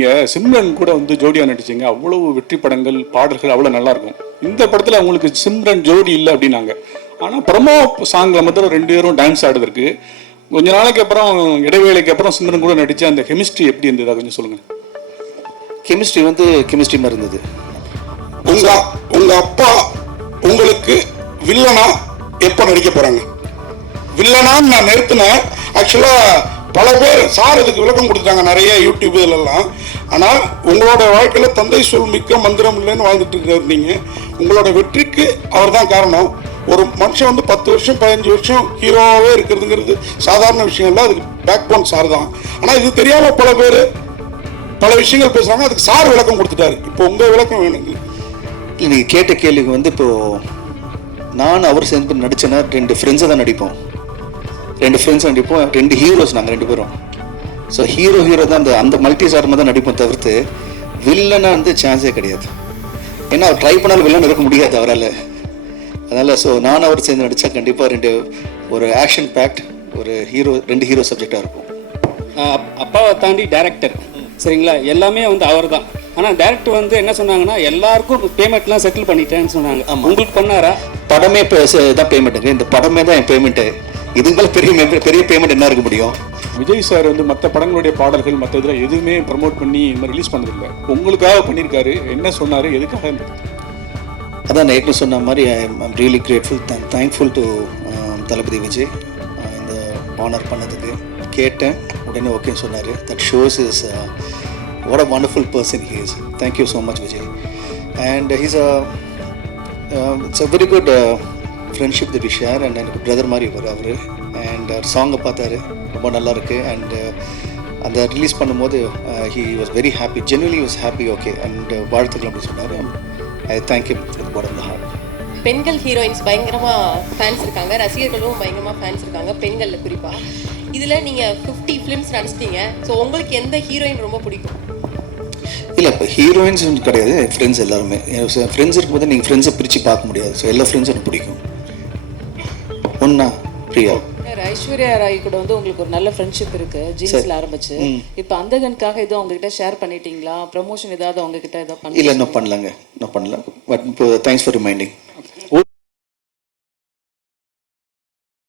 நீங்க சிம்ரன் கூட வந்து ஜோடியா நடிச்சீங்க. அவ்வளவு வெற்றி படங்கள் பாடல்கள் அவ்வளவு நல்லா இருக்கும். இந்த படத்துல உங்களுக்கு சிம்ரன் ஜோடி இல்லை அப்படின்னாங்க. ஆனா ப்ரமோ சாங்ல மட்டும் ரெண்டு பேரும் டான்ஸ் ஆடுறதுக்கு கொஞ்ச நாளைக்கு அப்புறம் இடைவேளைக்கு அப்புறம் சிம்ரன் கூட நடிச்ச அந்த கெமிஸ்ட்ரி எப்படி இருந்தது? கொஞ்சம் சொல்லுங்க கெமிஸ்ட்ரி வந்து கெமிஸ்ட்ரி மாதிரி இருந்தது. உங்க உங்க அப்பா உங்களுக்கு வில்லனா எப்ப நடிக்க போறாங்க? வில்லனான்னு நான் நிறுத்தினேன். ஆக்சுவலா பல பேர் சார் இதுக்கு விளக்கம் கொடுத்தாங்க நிறைய யூடியூப் இதுலலாம். ஆனால் உங்களோட வாழ்க்கையில் தந்தை சொல் மிக்க மந்திரம் இல்லைன்னு வாழ்ந்துட்டு இருக்கிறவர் நீங்கள் உங்களோட வெற்றிக்கு அவர் தான் காரணம். ஒரு மனுஷன் வந்து பத்து வருஷம் பதினஞ்சு வருஷம் ஹீரோவாகவே இருக்கிறதுங்கிறது சாதாரண விஷயம் இல்லை. அதுக்கு பேக் போன் சார் தான். ஆனால் இது தெரியாமல் பல பேர் பல விஷயங்கள் பேசுகிறாங்க அதுக்கு சார் விளக்கம் கொடுத்துட்டாரு. இப்போ உங்கள் விளக்கம் வேணுங்க நீங்கள் கேட்ட கேள்விக்கு வந்து இப்போது நான் அவர் சேர்ந்து நடித்தேன்னா ரெண்டு ஃப்ரெண்ட்ஸை தான் நடிப்போம். ரெண்டு ஃப்ரெண்ட்ஸ் நடிப்போம். ரெண்டு ஹீரோஸ் நாங்கள் ரெண்டு பேரும். ஸோ ஹீரோ ஹீரோ தான் அந்த அந்த மல்டி சார்மாக தான் நடிப்போம் தவிர்த்து வில்லனா வந்து சான்ஸே கிடையாது. ஏன்னா அவர் ட்ரை பண்ணாலும் வில்லன் இருக்க முடியாது அவரால். அதனால் ஸோ நான் அவர் சேர்ந்து நடித்தா கண்டிப்பாக ரெண்டு ஒரு ஆக்ஷன் பேக்ட் ஒரு ஹீரோ ரெண்டு ஹீரோ சப்ஜெக்டாக இருக்கும். அப்பாவை தாண்டி டேரக்டர் சரிங்களா? எல்லாமே வந்து அவர் தான் ஆனால் டேரக்டர் வந்து என்ன சொன்னாங்கன்னா எல்லாருக்கும் பேமெண்ட்லாம் செட்டில் பண்ணிட்டேன்னு சொன்னாங்க. உங்களுக்கு பண்ணாரா? படமே தான் பேமெண்ட்டுங்க இந்த படமே தான் என் பேமெண்ட்டு இதுக்கு மேலே பெரிய பெரிய பேமெண்ட் என்ன இருக்க முடியும்? விஜய் சார் வந்து மற்ற படங்களுடைய பாடல்கள் மற்ற இதில் எதுவுமே ப்ரமோட் பண்ணி இந்த மாதிரி ரிலீஸ் பண்ணதில்லை. உங்களுக்காக பண்ணியிருக்காரு. என்ன சொன்னார்? எதுக்காக அதான் நான் ஏற்கனவே சொன்ன மாதிரி I I'm really grateful thankful to Thalapathy Vijay இந்த ஆனர் பண்ணதுக்கு. கேட்டேன். உடனே ஓகேன்னு சொன்னார். That shows is what a wonderful person he is thank you so much Vijay and his uh it's a very good friendship the share and எனக்கு brother மாதிரி இவர் அவர். And சாங்கை பார்த்தாரு. ரொம்ப நல்லா இருக்கு அண்ட் அந்த ரிலீஸ் பண்ணும்போது he was very happy genuinely was happy okay and வாழ்த்துக்கள் அப்படி சொன்னார். I thank you for bottom the heart பெண்கள் ஹீரோயின்ஸ் பயங்கரமா ஃபேன்ஸ் இருக்காங்க. ரசிகர்களும் பயங்கரமா ஃபேன்ஸ் இருக்காங்க பெண்கள்ல குறிப்பா. இதுல நீங்க 50 ஃபிலிம்ஸ் நடிச்சிட்டீங்க. ஸோ உங்களுக்கு எந்த ஹீரோயின் ரொம்ப பிடிக்கும்? இல்லை இப்போ ஹீரோயின்ஸ் கிடையாது. ஃப்ரெண்ட்ஸ் எல்லாருமே. ஃப்ரெண்ட்ஸ் இருக்கும்போது நீங்கள் ஃப்ரெண்ட்ஸை பிரித்து பார்க்க முடியாது. ஸோ எல்லா ஃப்ரெண்ட்ஸும் எனக்கு பிடிக்கும். ஒன்றா பிரியா. சார், ஐஸ்வர்யா ராய் கூட வந்து உங்களுக்கு ஒரு நல்ல ஃப்ரெண்ட்ஷிப் இருக்கு ஜீன்ஸ்ல ஆரம்பிச்சு. இப்போ அந்தகனுக்காக எதுவும் உங்ககிட்ட ஷேர் பண்ணிட்டீங்களா? ப்ரமோஷன் ஏதாவது உங்ககிட்ட ஏதாவது பண்ணி இல்லை இன்னும் பண்ணலங்க. இன்னும் பண்ணல. But thanks for reminding